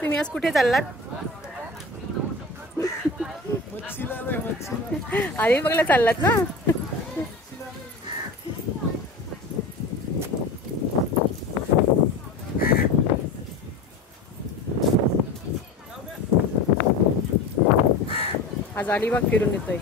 तुम्ही आज कुठे चाललात? अरे बघला चाललात ना. आज अलिबाग फिरून येतोय.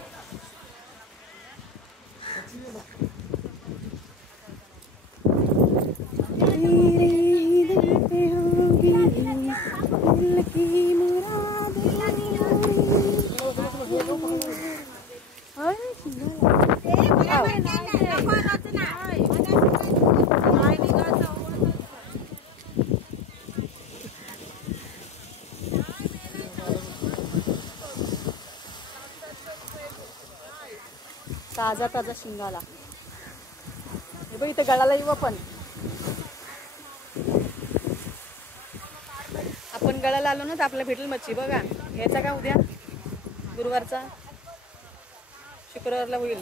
ताजा ताजा शिंगाला. हे बघ इथं गळाला येऊ आपण. आपण गळाला आलो ना तर आपल्याला भेटेल मच्छी. बघा घ्यायचा का उद्या गुरुवारचा, शुक्रवारला होईल.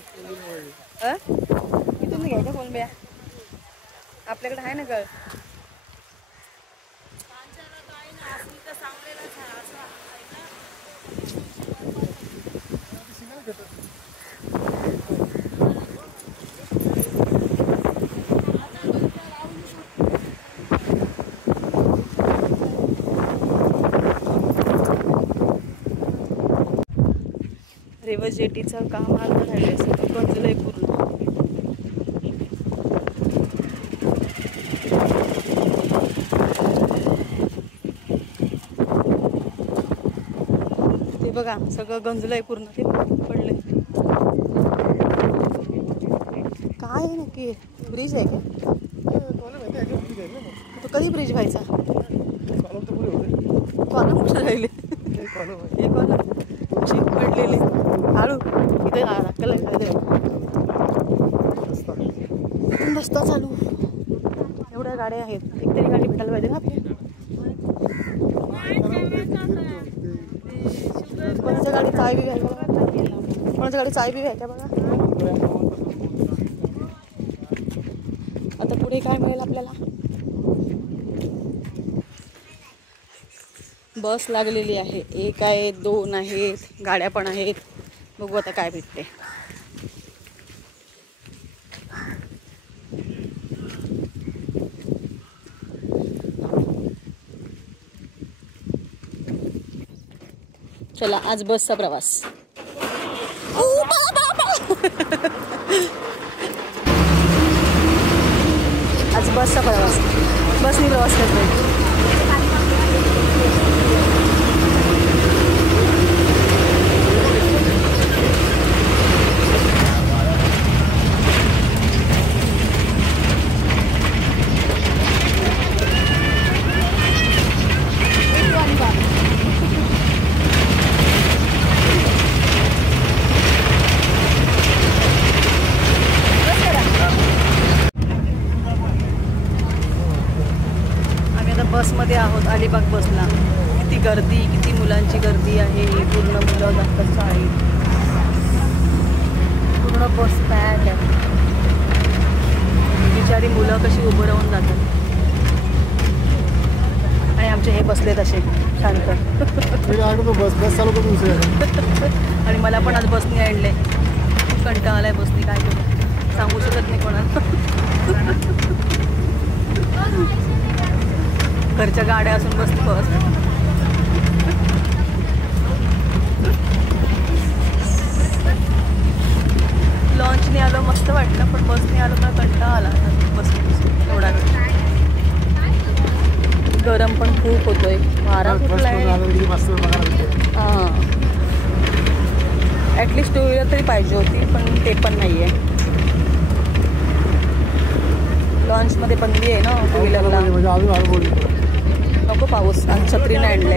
इथून घ्यायचा कोलंब्या. आपल्याकडे आहे ना गळ. रिव्हर जेटीचं काम अर्ध झालं असं गंजलंय पूर्ण. ते बघा सगळं गंजलंय पूर्ण. ते पडलंय. काय आहे नक्की? ब्रिज आहे का? तो कधी ब्रिज व्हायचा? कॉलम कुठं राहिले? हे कॉलम शीट पडलेली हळू इथे रस्ता चालू. एवढ्या गाड्या आहेत. एक तरी गाडी भेटायला पाहिजे ना आपली. कोणाच्या गाडी चाय बी घ्यायच्या बघा. कोणाच्या गाडी चाय बी घ्यायच्या बघा. आता पुढे काय मिळेल आपल्याला? बस लागलेली आहे. एक आहे, दोन आहेत, गाड्या पण आहेत. बघू आता काय भेटते. चला आज बसचा प्रवास. आज बसचा प्रवास. बसनी प्रवास करतोय. बसमध्ये आहोत अलिबाग बसला. किती गर्दी, किती मुलांची गर्दी आहे. पूर्ण मुलं जातात शाळेत. पूर्ण बस पॅक आहे. बिचारी मुलं कशी उभं राहून जातात. आणि आमचे हे बसलेत असे शांत. आणि मला पण आज बसनी आणले. कंटाळा आलाय बसनी. काय करू सांगू शकत नाही कोणाला. घरच्या गाड्या असून बसली बस. लॉन्चने आलो मस्त वाटलं. पण बसने आलो तर कंटाळा आला बस एवढा वेळ. गरम पण खूप होतोय. वारा कुठला आहे. हां ॲटलिस्ट टू व्हीलर तरी पाहिजे होती पण ते पण नाही आहे. लॉन्चमध्ये बंदी आहे ना टू व्हीलरला. नको पाऊस. आणि छत्री नाही आणले.